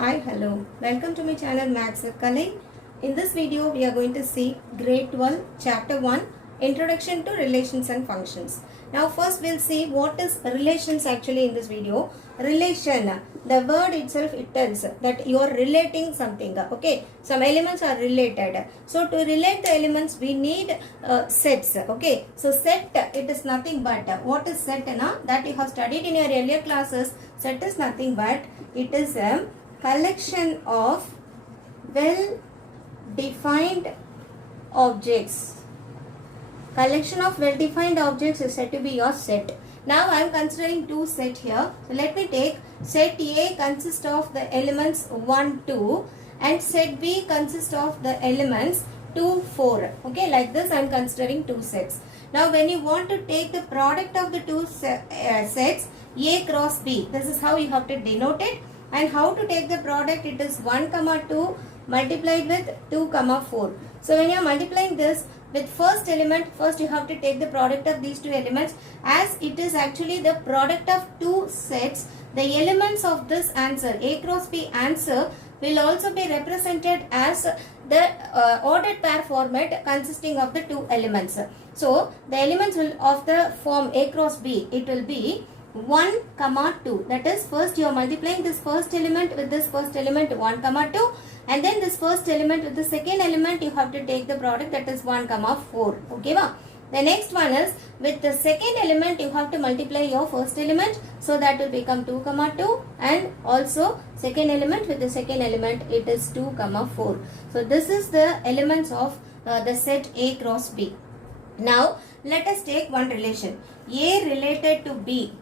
Hi, hello. Welcome to my channel Maths with Kalai. In this video, we are going to see Grade 12, Chapter 1, Introduction to Relations and Functions. Now, first we'll see what is relations actually in this video. Relation, the word itself, it tells that you are relating something. Okay, some elements are related. So, to relate the elements, we need sets. Okay, so set, it is nothing but, what is set? That you have studied in your earlier classes. Set is nothing but, it is a collection of well-defined objects. Collection of well-defined objects is said to be your set. Now I am considering two sets here. So let me take set A consists of the elements 1, 2 and set B consists of the elements 2, 4. Okay, like this I am considering two sets. Now when you want to take the product of the two sets A cross B, this is how you have to denote it. And how to take the product? It is 1, 2 multiplied with 2, 4. So when you are multiplying this with first element, first you have to take the product of these two elements. As it is actually the product of two sets, the elements of this answer, A cross B answer, will also be represented as the ordered pair format consisting of the two elements. So the elements will of the form A cross B, it will be 1, 2. That is, first you are multiplying this first element with this first element 1, 2, and then this first element with the second element you have to take the product, that is 1, 4. Okay, ma? The next one is with the second element you have to multiply your first element, so that will become 2, 2, and also second element with the second element, it is 2, 4. So this is the elements of the set A cross B. Now let us take one relation. A related to B.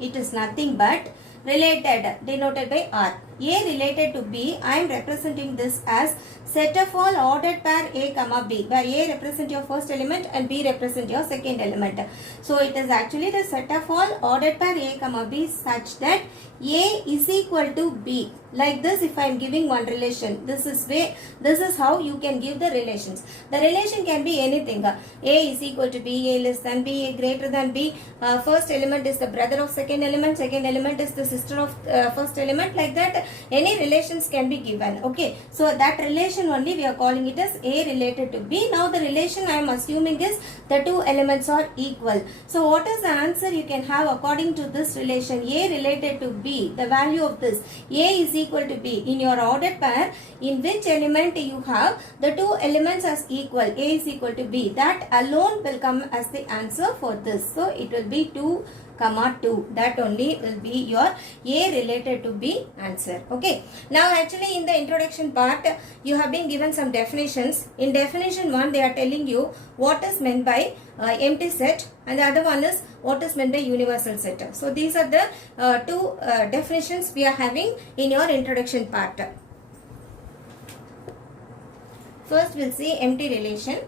It is nothing but related, denoted by R. A related to B, I am representing this as set of all ordered pair A, B, where A represent your first element and B represent your second element. So it is actually the set of all ordered pair A, B such that A is equal to B. Like this, if I am giving one relation, this is how you can give the relations. The relation can be anything. A is equal to B, A less than B, A greater than B. First element is the brother of second element is the sister of first element. Like that, any relations can be given. Okay, so that relation only we are calling it as A related to B. Now the relation I am assuming is the two elements are equal. So what is the answer you can have according to this relation? A related to B, the value of this A is equal to B in your ordered pair, in which element you have the two elements as equal, A is equal to B, that alone will come as the answer for this. So it will be 2, 2. That only will be your A related to B answer. Okay. Now actually in the introduction part, you have been given some definitions. In definition 1, they are telling you what is meant by empty set, and the other one is what is meant by universal set. So these are the two definitions we are having in your introduction part. First we'll see empty relation.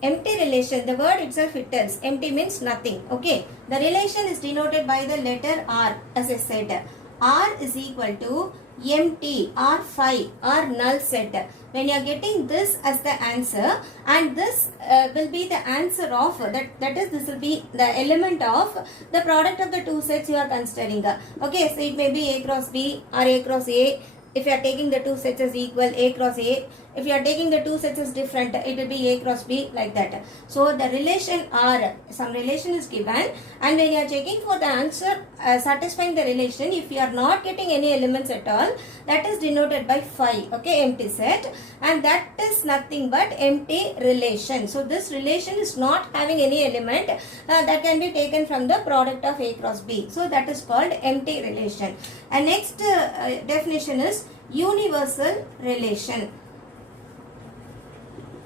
Empty relation, the word itself it tells, empty means nothing. Okay, the relation is denoted by the letter R, as I said. R is equal to empty or phi or null set. When you are getting this as the answer, and this will be the answer of that is, this will be the element of the product of the two sets you are considering. Okay, so it may be A cross B or A cross A. If you are taking the two sets as equal, A cross A. If you are taking the two sets as different, it will be A cross B, like that. So the relation R, some relation is given, and when you are checking for the answer satisfying the relation, if you are not getting any elements at all, that is denoted by phi. Okay, empty set, and that is nothing but empty relation. So this relation is not having any element that can be taken from the product of A cross B. So that is called empty relation. And next definition is universal relation.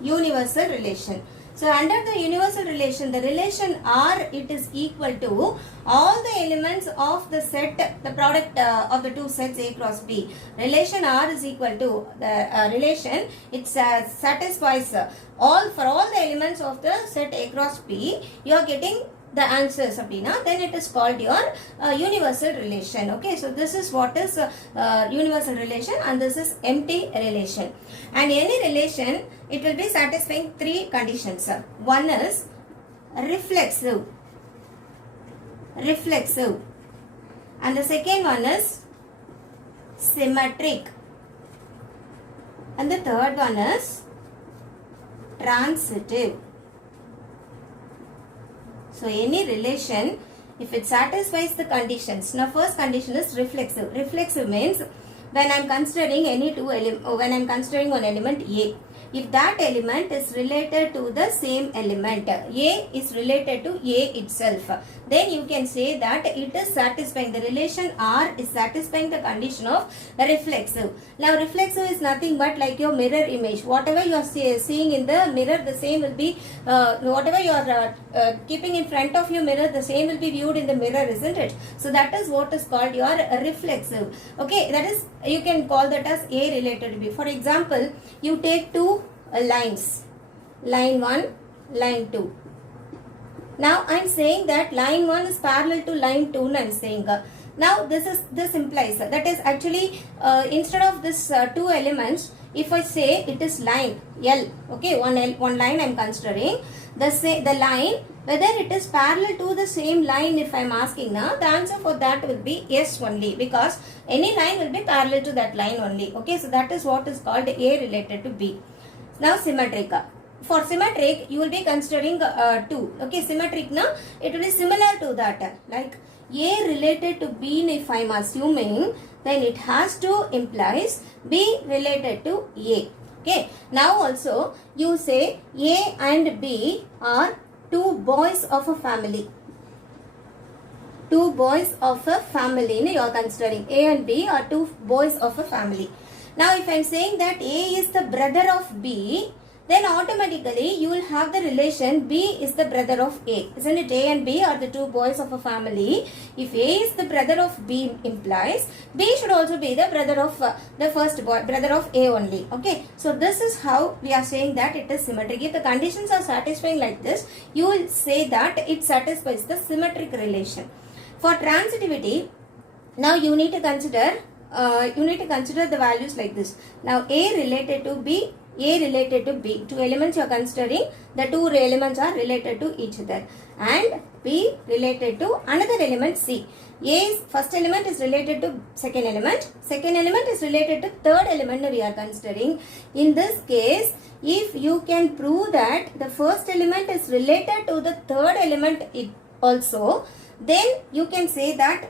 Universal relation. So under the universal relation, the relation R, it is equal to all the elements of the set, the product of the two sets A cross B. Relation R is equal to the relation, it satisfies all the elements of the set A cross B. You are getting the answers, then it is called your universal relation. Okay, so this is what is universal relation, and this is empty relation. And any relation, it will be satisfying three conditions. One is reflexive, and the second one is symmetric. and the third one is transitive. So any relation, if it satisfies the conditions. Now first condition is reflexive. Reflexive means when I am considering when I am considering one element A, if that element is related to the same element, A is related to A itself, then you can say that it is satisfying, the relation R is satisfying the condition of reflexive. Now reflexive is nothing but like your mirror image. Whatever you are seeing in the mirror, the same will be, whatever you are keeping in front of your mirror, the same will be viewed in the mirror, isn't it? So that is what is called your reflexive. Okay, that is, you can call that as A related to B. For example, you take two lines, line 1, line 2. Now I am saying that line 1 is parallel to line 2, I am saying. Now this implies, that is actually instead of this two elements, if I say it is line L, okay, one line I am considering, the line, whether it is parallel to the same line, if I am asking now, the answer for that will be yes only, because any line will be parallel to that line only. Okay, so that is what is called A related to B. Now symmetric. For symmetric, you will be considering 2. Okay, symmetric now, it will be similar to that. Like A related to B, if I am assuming, then it has to implies B related to A. Okay, now also you say A and B are two boys of a family. Two boys of a family, you are considering A and B are two boys of a family. Now if I am saying that A is the brother of B, then automatically you will have the relation B is the brother of A. Isn't it? A and B are the two boys of a family. If A is the brother of B implies B should also be the brother of the first boy, brother of A only. Okay. So this is how we are saying that it is symmetric. If the conditions are satisfying like this, you will say that it satisfies the symmetric relation. For transitivity, now you need to consider the values like this. Now A related to B, A related to B. Two elements you are considering, the two elements are related to each other, and B related to another element C. A's first element is related to second element is related to third element we are considering. In this case, if you can prove that the first element is related to the third element also, then you can say that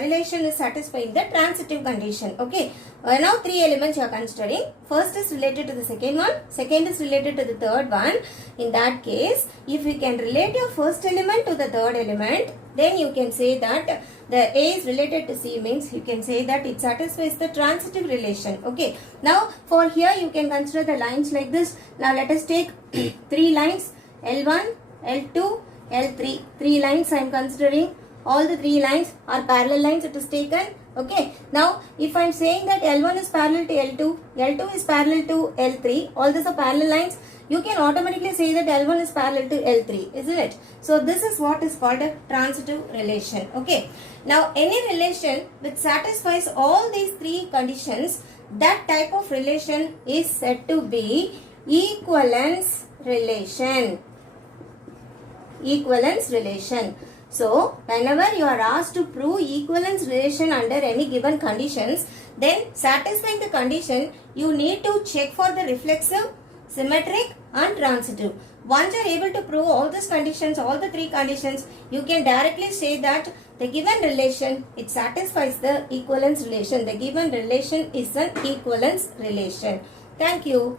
relation is satisfying the transitive condition. Okay. Now three elements you are considering. First is related to the second one. Second is related to the third one. In that case, if you can relate your first element to the third element, then you can say that the A is related to C, means you can say that it satisfies the transitive relation. Okay. Now for here you can consider the lines like this. Now let us take three lines, L1, L2, L3. Three lines I am considering. All the three lines are parallel lines it is taken. Okay. Now, if I am saying that L1 is parallel to L2, L2 is parallel to L3, all these are parallel lines, you can automatically say that L1 is parallel to L3, isn't it? So, this is what is called a transitive relation. Okay. Now, any relation which satisfies all these three conditions, that type of relation is said to be equivalence relation. Equivalence relation. So, whenever you are asked to prove equivalence relation under any given conditions, then satisfying the condition, you need to check for the reflexive, symmetric and transitive. Once you are able to prove all these conditions, all the three conditions, you can directly say that the given relation, it satisfies the equivalence relation. The given relation is an equivalence relation. Thank you.